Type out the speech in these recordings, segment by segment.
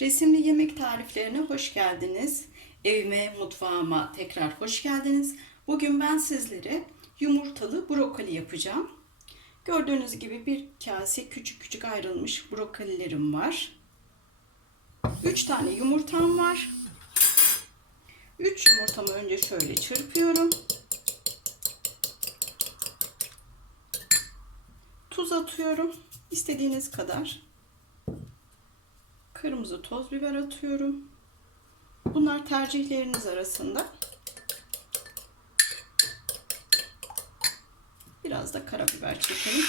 Resimli yemek tariflerine hoş geldiniz. Evime, mutfağıma tekrar hoş geldiniz. Bugün ben sizlere yumurtalı brokoli yapacağım. Gördüğünüz gibi bir kase küçük küçük ayrılmış brokolilerim var. 3 tane yumurtam var. 3 yumurtamı önce şöyle çırpıyorum. Tuz atıyorum. İstediğiniz kadar. Kırmızı toz biber atıyorum. Bunlar tercihleriniz arasında. Biraz da karabiber çekelim.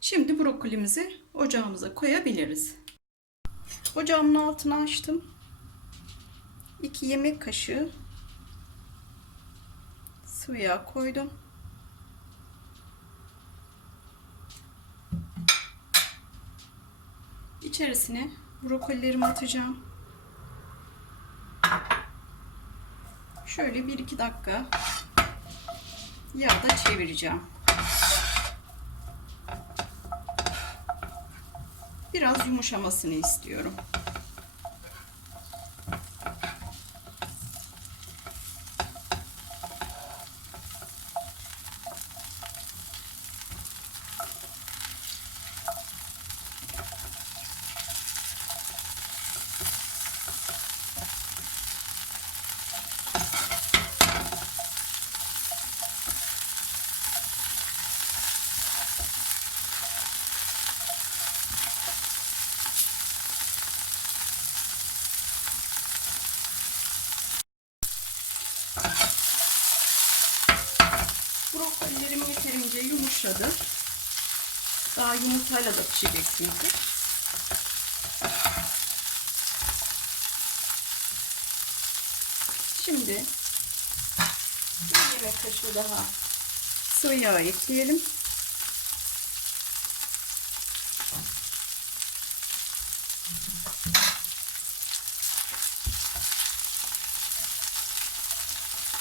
Şimdi brokolimizi ocağımıza koyabiliriz. Ocağımın altını açtım. 2 yemek kaşığı sıvı yağ koydum. İçerisine brokolilerimi atacağım. Şöyle 1-2 dakika yağda çevireceğim. Biraz yumuşamasını istiyorum. Brokolilerim yeterince yumuşadı. Daha yumurtayla da pişecek çünkü. Şimdi bir yemek kaşığı daha sıvı yağ ekleyelim.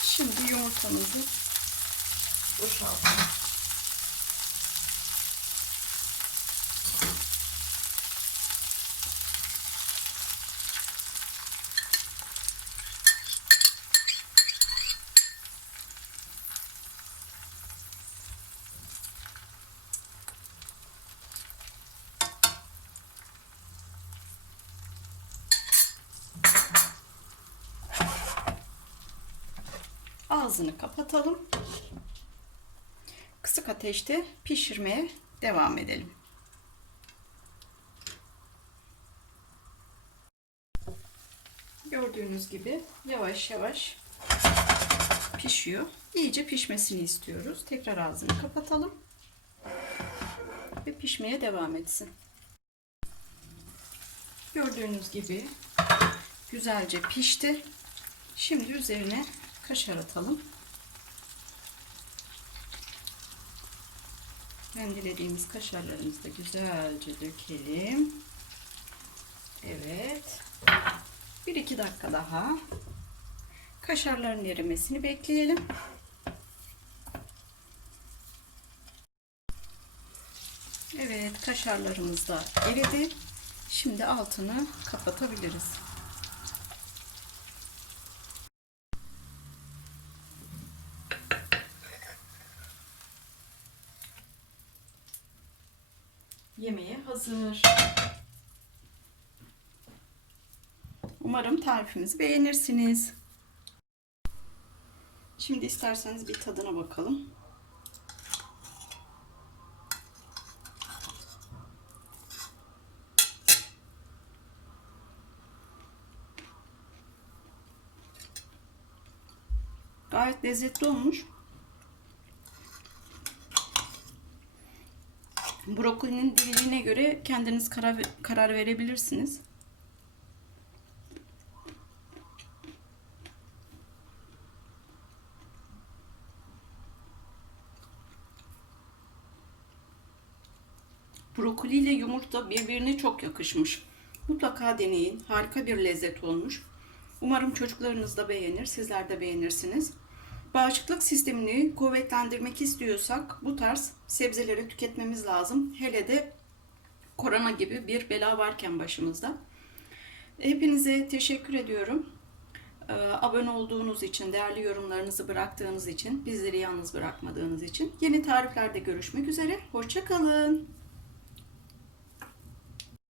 Şimdi yumurtamızı boşaltalım. Ağzını kapatalım. Kısık ateşte pişirmeye devam edelim. Gördüğünüz gibi yavaş yavaş pişiyor. İyice pişmesini istiyoruz. Tekrar ağzını kapatalım. Ve pişmeye devam etsin. Gördüğünüz gibi güzelce pişti. Şimdi üzerine kaşar atalım. Rendelediğimiz kaşarlarımızı da güzelce dökelim. Evet. 1-2 dakika daha kaşarların erimesini bekleyelim. Evet, kaşarlarımız da eridi. Şimdi altını kapatabiliriz. Yemeğe hazır. Umarım tarifimizi beğenirsiniz. Şimdi isterseniz bir tadına bakalım. Gayet lezzetli olmuş. Brokolinin diriliğine göre kendiniz karar, karar verebilirsiniz. Brokoli ile yumurta birbirine çok yakışmış. Mutlaka deneyin. Harika bir lezzet olmuş. Umarım çocuklarınız da beğenir. Sizler de beğenirsiniz. Bağışıklık sistemini kuvvetlendirmek istiyorsak bu tarz sebzeleri tüketmemiz lazım. Hele de korona gibi bir bela varken başımızda. Hepinize teşekkür ediyorum. Ee, Abone olduğunuz için, değerli yorumlarınızı bıraktığınız için, bizleri yalnız bırakmadığınız için. Yeni tariflerde görüşmek üzere. Hoşçakalın.